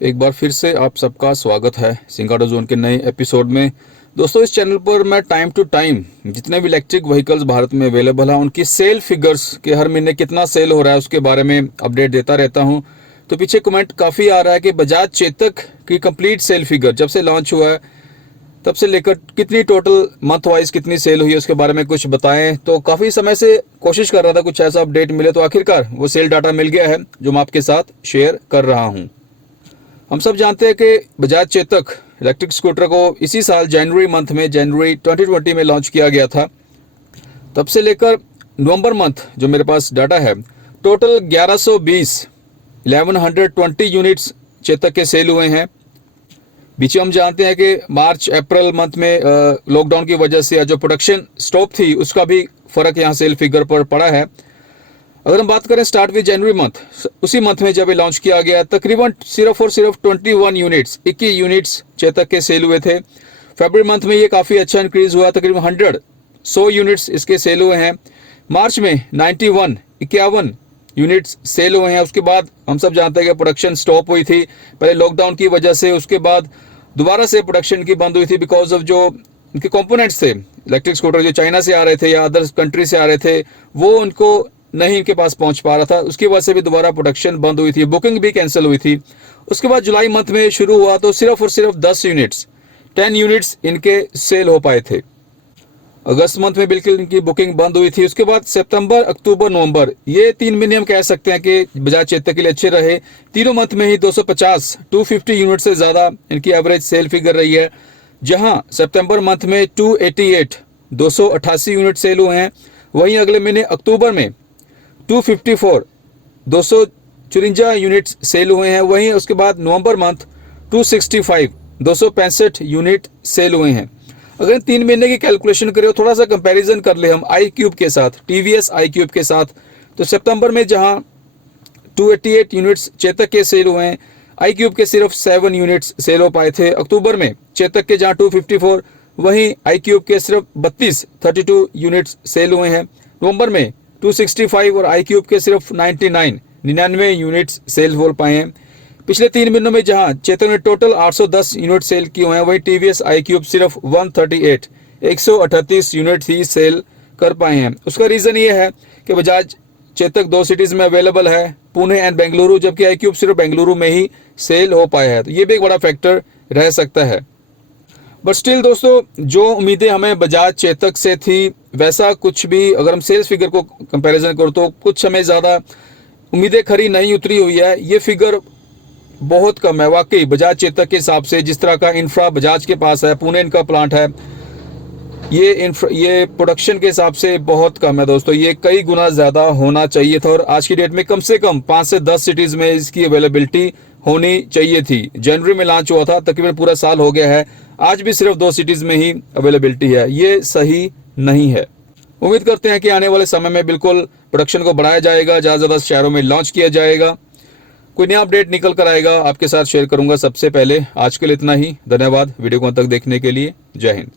एक बार फिर से आप सबका स्वागत है सिंगाडो जोन के नए एपिसोड में। दोस्तों, इस चैनल पर मैं टाइम टू टाइम जितने भी इलेक्ट्रिक व्हीकल्स भारत में अवेलेबल हैं उनकी सेल फिगर्स के हर महीने कितना सेल हो रहा है उसके बारे में अपडेट देता रहता हूं। तो पीछे कमेंट काफ़ी आ रहा है कि बजाज चेतक की कंप्लीट सेल फिगर जब से लॉन्च हुआ है तब से लेकर कितनी टोटल मंथ वाइज कितनी सेल हुई है उसके बारे में कुछ बताएं। तो काफ़ी समय से कोशिश कर रहा था कुछ ऐसा अपडेट मिले, तो आखिरकार वो सेल डाटा मिल गया है जो मैं आपके साथ शेयर कर रहा हूँ। हम सब जानते हैं कि बजाज चेतक इलेक्ट्रिक स्कूटर को इसी साल जनवरी 2020 में लॉन्च किया गया था। तब से लेकर नवंबर मंथ जो मेरे पास डाटा है, टोटल 1120 यूनिट्स चेतक के सेल हुए हैं। बीच में हम जानते हैं कि मार्च अप्रैल मंथ में लॉकडाउन की वजह से जो प्रोडक्शन स्टॉप थी उसका भी फर्क यहाँ सेल फिगर पर पड़ा है। अगर हम बात करें स्टार्ट विद जनवरी मंथ, उसी मंथ में जब ये लॉन्च किया गया तकरीबन सिर्फ और सिर्फ 21 यूनिट्स चेतक के सेल हुए थे। फरवरी मंथ में ये काफ़ी अच्छा इंक्रीज हुआ, तकरीबन 100 यूनिट्स इसके सेल हुए हैं। मार्च में 51 यूनिट्स सेल हुए हैं। उसके बाद हम सब जानते हैं कि प्रोडक्शन स्टॉप हुई थी पहले लॉकडाउन की वजह से, उसके बाद दोबारा से प्रोडक्शन की बंद हुई थी बिकॉज ऑफ जो इनके कंपोनेंट्स थे इलेक्ट्रिक स्कूटर जो चाइना से आ रहे थे या अदर कंट्री से आ रहे थे वो उनको नहीं इनके पास पहुंच पा रहा था। उसकी वजह से भी दोबारा प्रोडक्शन बंद हुई थी, बुकिंग भी कैंसिल हुई थी। उसके बाद जुलाई मंथ में शुरू हुआ तो सिर्फ और सिर्फ 10 यूनिट्स इनके सेल हो पाए थे। अगस्त मंथ में बिल्कुल इनकी बुकिंग बंद हुई थी। उसके बाद सितंबर, अक्टूबर, नवंबर, ये 3 महीने हम कह सकते हैं कि बजाज चेतक के लिए अच्छे रहे। तीनों मंथ में ही 250 यूनिट से ज़्यादा इनकी एवरेज सेल फिगर रही है। जहां सितंबर मंथ में 288 यूनिट सेल हुए हैं, वहीं अगले महीने अक्टूबर में 254 यूनिट्स सेल हुए हैं। वहीं उसके बाद नवंबर मंथ 265 यूनिट सेल हुए हैं। अगर 3 महीने की कैलकुलेशन करें, थोड़ा सा कंपैरिजन कर ले हम iQube के साथ, TVS iQube के साथ, तो सितंबर में जहां 288 यूनिट्स चेतक के सेल हुए हैं, iQube के सिर्फ 7 यूनिट्स सेल हो पाए थे। अक्टूबर में चेतक के जहां 254, वहीं iQube के सिर्फ 32 यूनिट्स सेल हुए हैं। नवंबर में 265 और iQube के सिर्फ 99 यूनिट्स सेल हो पाए हैं। पिछले 3 महीनों में जहां चेतक ने टोटल 810 यूनिट सेल किए हैं, वहीं TVS iQube सिर्फ 138 यूनिट ही सेल कर पाए हैं। उसका रीज़न ये है कि बजाज चेतक 2 सिटीज़ में अवेलेबल है, पुणे एंड बेंगलुरु, जबकि iQube सिर्फ बेंगलुरु में ही सेल हो पाया है। तो ये भी एक बड़ा फैक्टर रह सकता है। बट स्टिल दोस्तों, जो उम्मीदें हमें बजाज चेतक से थी वैसा कुछ भी, अगर हम सेल्स फिगर को कंपैरिजन करो तो कुछ हमें ज़्यादा उम्मीदें खरी नहीं उतरी हुई है। ये फिगर बहुत कम है वाकई बजाज चेतक के हिसाब से। जिस तरह का इंफ्रा बजाज के पास है, पुणे इनका प्लांट है, ये प्रोडक्शन के हिसाब से बहुत कम है दोस्तों। ये कई गुना ज़्यादा होना चाहिए था और आज की डेट में कम से कम 5 से 10 सिटीज़ में इसकी अवेलेबिलिटी होनी चाहिए थी। जनवरी में लॉन्च हुआ था, तकरीबन पूरा साल हो गया है, आज भी सिर्फ 2 सिटीज़ में ही अवेलेबिलिटी है। ये सही नहीं है। उम्मीद करते हैं कि आने वाले समय में बिल्कुल प्रोडक्शन को बढ़ाया जाएगा, ज़्यादा शहरों में लॉन्च किया जाएगा। कोई नया अपडेट निकल कर आएगा आपके साथ शेयर करूंगा सबसे पहले। आज के लिए इतना ही। धन्यवाद वीडियो को अंत तक देखने के लिए। जय हिंद।